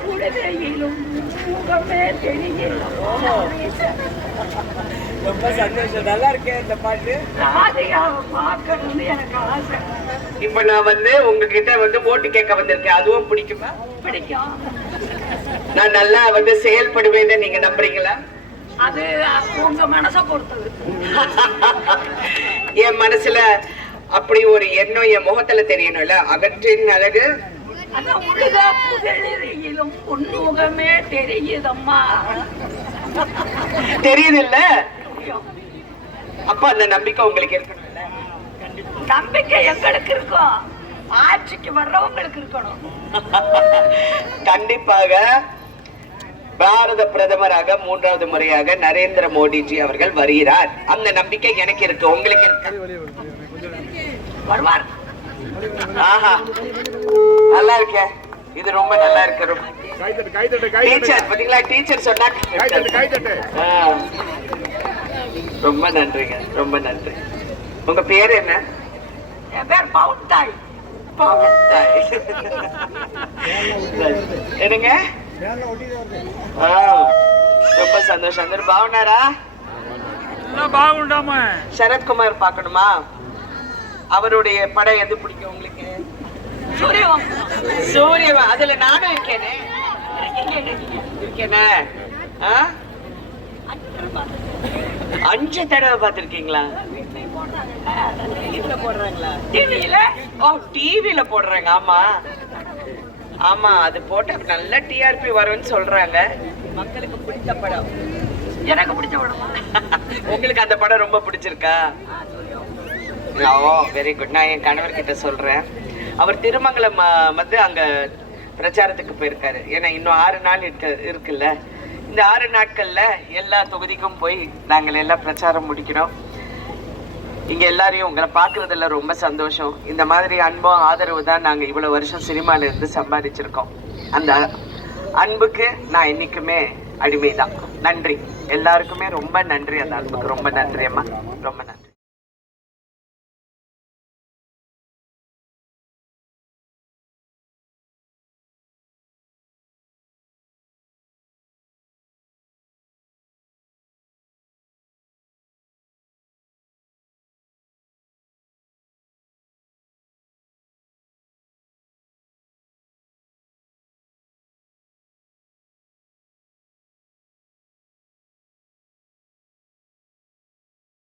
புழுதியிலும் முகமே தெரியல. ரொம்ப சந்தோஷம். நல்லா இருக்கேன் இந்த பாட்டு. ராதிகாவை பார்க்கணும்னு எனக்கு ஆசை. இப்ப நான் உங்ககிட்ட ஓட்டு கேட்க வந்திருக்கேன். அதுவும் பிடிக்குமா? பிடிக்கும். நான் நல்லா செயல்படுவேன்னு நீங்க நம்புறீங்களா? அது உங்க மனசை பொறுத்தது. என் மனசுல அப்படி ஒரு எண்ணம் என் முகத்துல தெரியணும்ல. அகற்றின் அழகு அந்த உலக புகழிலும் உன்முகமே தெரியுதம்மா. தெரியுது இல்ல? அப்ப அந்த நம்பிக்கை உங்களுக்கு இருக்கணும்ல. நம்பிக்கை எங்களுக்கு இருக்கும், ஆட்சிக்கு வர்றவங்களுக்கு இருக்கணும். கண்டிப்பாக பாரத பிரதமராக 3வது முறையாக நரேந்திர மோடிஜி அவர்கள் வருகிறார். அந்த நம்பிக்கை எனக்கு இருக்கு, உங்களுக்கு இருக்கு? வருவார். ஆஹா, நல்லா இருக்கே. இது ரொம்ப நல்லா இருக்கு. டீச்சர் பாத்தீங்களா? டீச்சர் சொன்னா ரொம்ப நன்றிங்க, ரொம்ப நன்றி. உங்க பேர் என்ன? என் பேர் பவுன்தாய். என்னங்க? ரொம்ப சந்தோஷம். பாவனாரா? சரத்குமார் பார்க்கணுமா? அவருடைய படம் எது பிடிக்கும் உங்களுக்கு? சூரியவா. அதுல நானும் இருக்கேனே. இருக்கேனே. 5 தடவை பார்த்திருக்கீங்களா? டிவில போடுறாங்க. ஆமா ஆமா, அது போட்ட நல்ல டிஆர்பி வரும்னு சொல்றாங்க. மக்களுக்கு பிடித்த படம். எனக்கு பிடிச்ச படம். உங்களுக்கு அந்த படம் ரொம்ப பிடிச்சிருக்கா? ஓ, வெரி குட். நான் என் கணவர்கிட்ட சொல்றேன். அவர் திருமங்கலம் அங்க பிரச்சாரத்துக்கு போயிருக்காரு. ஏன்னா இன்னும் 6 நாள் இருக்குல்ல. இந்த 6 நாட்கள்ல எல்லா தொகுதிக்கும் போய் நாங்கள் எல்லாம் பிரச்சாரம் முடிக்கிறோம். இங்க எல்லாரையும் உங்களை பாக்குறதுல ரொம்ப சந்தோஷம். இந்த மாதிரி அன்பும் ஆதரவு தான் நாங்க இவ்வளவு வருஷம் சினிமால இருந்து சம்பாதிச்சிருக்கோம். அந்த அன்புக்கு நான் என்னைக்குமே அடிமைதான். நன்றி எல்லாருக்குமே, ரொம்ப நன்றி. அந்த அன்புக்கு ரொம்ப நன்றி அம்மா, ரொம்ப நன்றி.